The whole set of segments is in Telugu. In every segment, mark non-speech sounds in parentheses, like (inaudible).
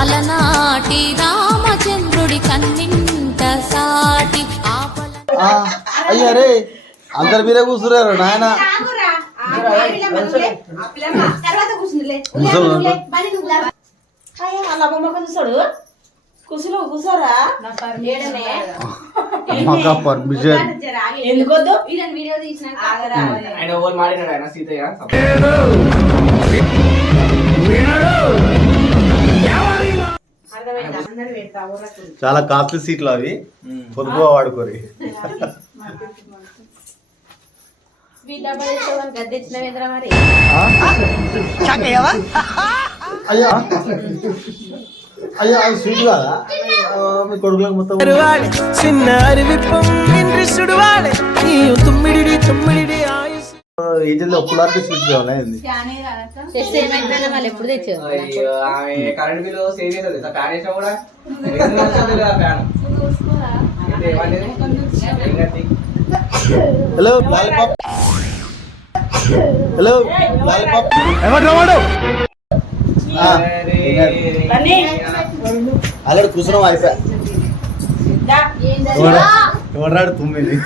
అలనాటి రామచంద్రుడి కన్నింట సాటి అయ్యా రే అందరు మీరే కూర్చున్నారు నాయన. తర్వాత మాకు పర్మిషన్ ఎందుకొద్దు వీళ్ళని వీడియో తీసినాక ఆయన ఓల్ మాడినాడు ఆయన సీతయ్య చాలా కాస్ట్లీ సీట్లు అవి. పొదుపు వాడుకోరి. అయ్యా. అయ్యా అది స్వీట్ కాదా? ఆ, మీ కొడుకులకు మొత్తం చిన్న అరివిప్పం ఇంద్రి ఈ తుమ్మిడి తుమ్మిడి కావాలా ఏంది? కరెంట్ సేవ్ చేస్తుంది. ఫ్యాన్ వేసినా కూడా? హలో లాలీపాప్ హలో లాలీపాప్ ఆ, ఏం ఆల్రెడీ కూర్చున్నాం అయిపోయా. దా. ఎవరాడు తుమ్మిది?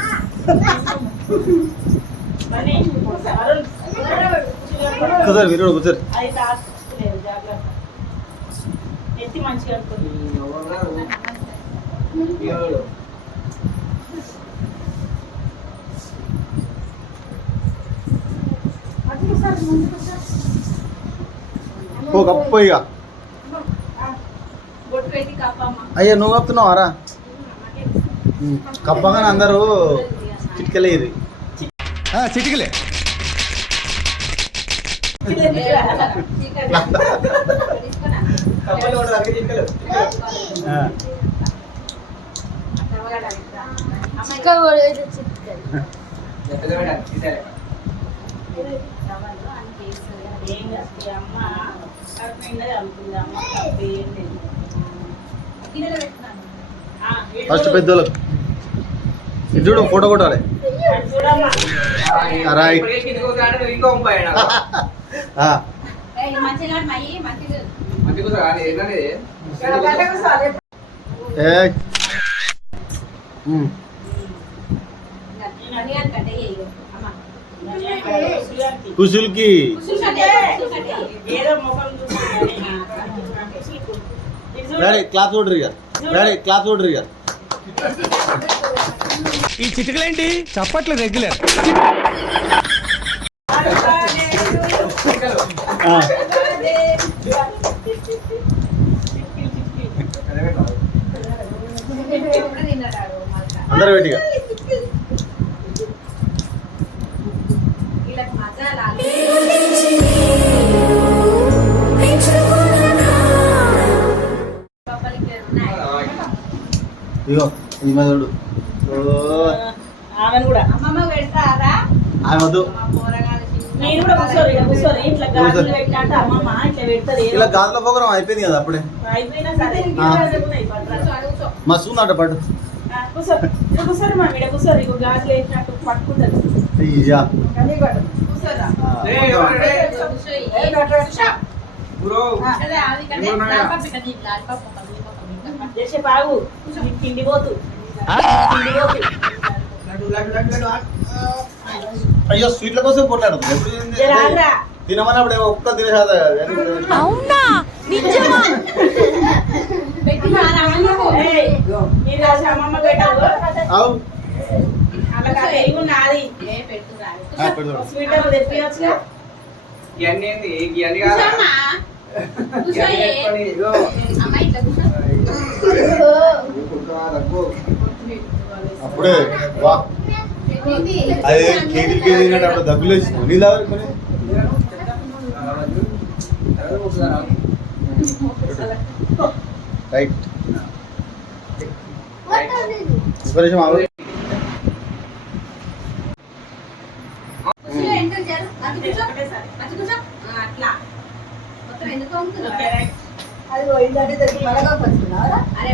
తాకులేదు జాగ్రత్త. ఎత్తి మంచిగా? ఓ కప్పు ఇక అయ్యా నువ్వు కప్పుతున్నావారా కప్పగానే అందరూ చిటికలేదు చిటికలే. కప్పలు కూడా అడిగి ఫస్ట్ పెద్దోళ్ళకు ఇది చూడు ఫోటో కొట్టాలి. రైట్. ఏ కుసుల్కి డాడీ క్లాత్ చూడరు ఇక డాడీ క్లాత్ చూడరు ఇక ఈ చిటికలేంటి? చప్పట్లు రెగ్యులర్. అందరు పెట్టిగా ఇగో ఈ ఆమెను కూడా. అమ్మమ్మ పెడతారా? ఆమె వద్దు. కూడా కూర్చోరు ఇక కూర్చోరు. ఇట్లా గాజులు పెట్టినట్టు అమ్మమ్మ ఇట్లా పెడతారు ఇలా గాజుల ప్రోగ్రాం అయిపోయింది కదా అప్పుడే. అయిపోయినా సరే ఆ. ఉన్నాయి పట్ల. మస్తు ఉందట పట్టు కూర్చోరు మా మీద కూర్చోరు. ఇక గాజులు వేసినట్టు పట్టుకుంటారు. కూర్చోరా ఆ, ఏయ్, ఎవరు రే? బ్రో. చేసే బాగు. తిండి పోతు. తిండి పోతు. అయ్యో స్వీట్ల కోసం ఆగ్రా. తినమన్నప్పుడు ఒక్క తినేసాదా అవునా? నిజమా? ఏయ్, ఇది రాసి అమ్మమ్మ పెట్టావు? అవు. అలా కాదు ఇవి నాది. ఆ, పెడదాం. స్వీట్ అప్పుడు తెప్పియచ్చుగా? ఇవన్నీ ఏంది? ఇవన్నీ తక్కువ. అప్పుడే వా. అదే కేజీ కేజీ తినేటప్పుడు దగ్గులు వేసిన తాగరు తర్వాత కూర్చున్నారా? రైట్ ఒక్క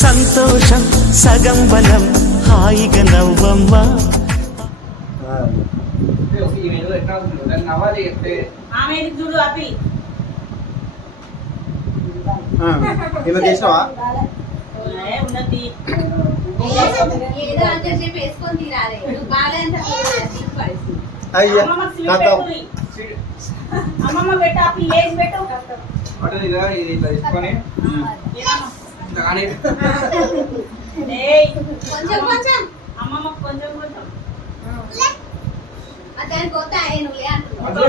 సంతోషం సగం బలం హాయిగా నవ్వమ్మా. అయ్యా అమ్మమ్మ పెట్టు వేసి పెట్టు. అటు ఇదా ఇది ఇట్లా తీసుకొని కానీ ఏయ్, కొంచెం కొంచెం అమ్మమ్మకు కొంచెం కొంచెం దానికి కొత్త ఆయన నువ్వు లే అంటున్నావు అటు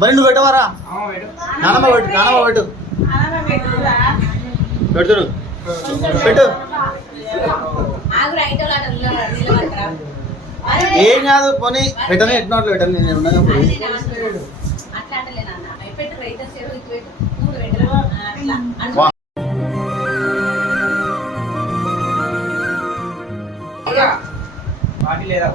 మరి నువ్వు పెట్టవారా. నానమ్మ పెట్టు నానమ్మ పెట్టు పెడుతుడు పెట్టు ఏం కాదు పోనీ పెట్టని ఎట్టినట్లు పెట్టని నేను ఉన్నాగా అదే పోయి నేను అంటున్నాడు. అట్లా అంటలేనన్న. అవి పెట్టు, రైట్ సైడ్ ఇటు పెట్టు. మూడు పెట్టు. ఆ, అట్లా. అను. వా. అవునా? పార్టీ లేదా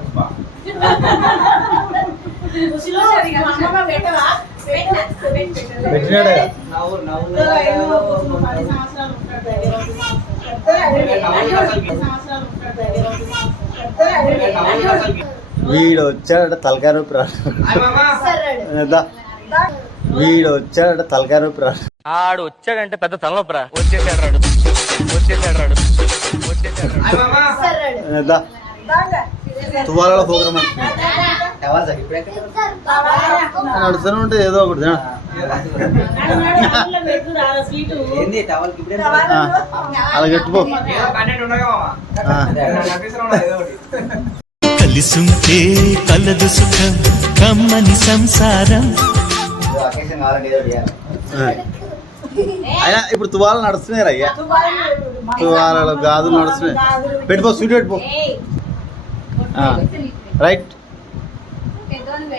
వీడు వచ్చాడట తలకాయ నొప్పి రా దా. వీడు వచ్చాడట తలకాయ నొప్పి రా ఆడు వచ్చాడంటే పెద్ద వచ్చేసాడు రాడు. వచ్చేసాడు రాడు. వచ్చేసాడు రాడు. దా. తువాలలో ప్రోగ్రామ్ నడుస్తూనే ఉంటే ఏదో ఒకటి అలా కట్టుకో. కలిసుంటే కలదు సుఖం కమ్మని సంసారం. అయినా ఇప్పుడు తువాలు నడుస్తున్నాయి అయ్యా. తువాలలో గాజులు నడుస్తున్నాయి. పెట్టుకో స్వీట్ పెట్టుకో. Right.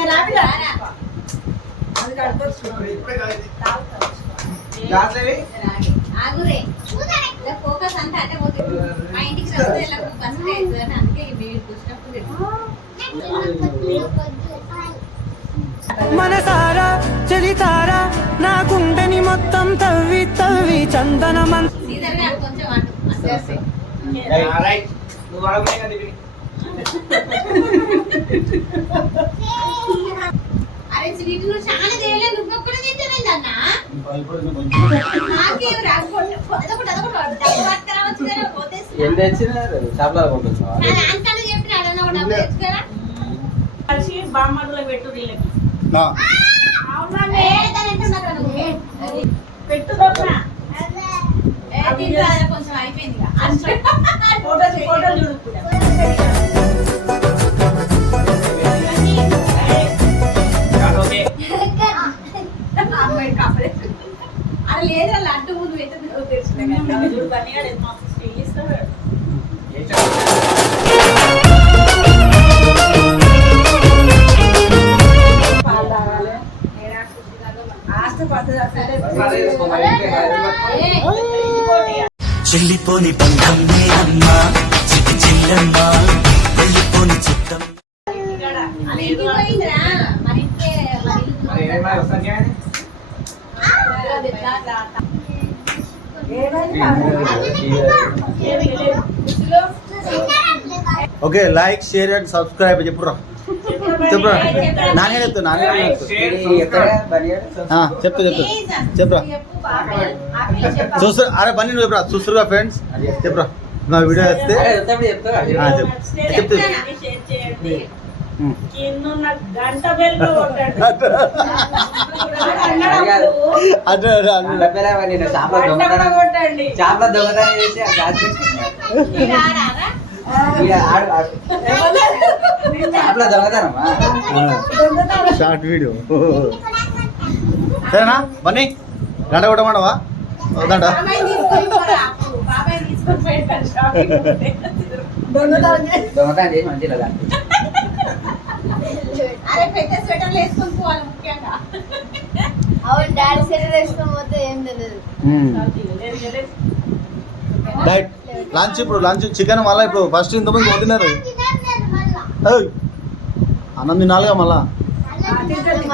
రావిరా రారా. అది కడుకోవచ్చు గ్లాస్ లేవి? రాగి. ఆగురే. ఇలా ఫోకస్ అంతా అటే పోతుంది. మా ఇంటికి వస్తే ఇలా ఫస్ట్ అవుతుంది అని అందుకే మీరు చూసినప్పుడు పెట్టు. మనసారా చలితారా నా గుండెని మొత్తం తవ్వి తవ్వి చందనమం కొంచెం అటు. నువ్వు (laughs) అడగనే కదా ఇది. అరే స్వీట్ నువ్వు చాలా తేలే నువ్వు ఒక్కడే తింటలేదు అన్న నాకేం రాసుకోండి అదొకటి అదొకటి డబ్బు పట్టుకురావచ్చు కదా పోతేస్తున్నా. ఏం తెచ్చినారు షాప్లో కలిసి పెట్టు వీళ్ళకి. పెట్టు ఏ తింటా చెల్లిపోని బంధం అమ్మా చిటి చిల్లమ్మా వెళ్ళిపోని చిత్తం అది ఇంటికి పోయిందిరా మన ఇంటికే మన మరి okay like share and subscribe చెప్పురా. చెప్పురా. నానే చెప్తా నానే చెప్తా. చెప్తా చెప్తా. చెప్పురా. చూస్తారు అరే బన్నీ నువ్వు చెప్పురా. చూస్తురుగా ఫ్రెండ్స్ చెప్పురా. నా వీడియో వస్తే చెప్తా షేర్ చేయండి ఉమ్. కిందున్న గంట బెల్లు కొట్టండి. కొట్టండి. చేపల దొంగతనం చేసి. చేపల దొంగతనమా? Short video. సరేనా? బన్నీ గంట కొట్టమండవా వద్దంట. (laughs) దొంగతనం చేసి మంచిగా అరే పెద్ద స్వెటర్లు వేసుకొని పోవాలి ముఖ్యంగా. అవును డాడీ సెట్ వేసుకొని పోతే ఏం తెలియదు రైట్ లంచ్ ఇప్పుడు లంచ్ చికెన్ మళ్ళీ ఇప్పుడు ఫస్ట్ ఇంతమంది వదిలినారు ఏయ్, అన్నం తినాలిగా మళ్ళా?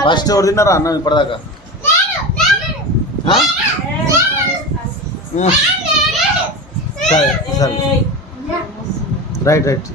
ఫస్ట్ ఎవరు తిన్నారా అన్నం ఇప్పటిదాకా. సరే సరే. Right right.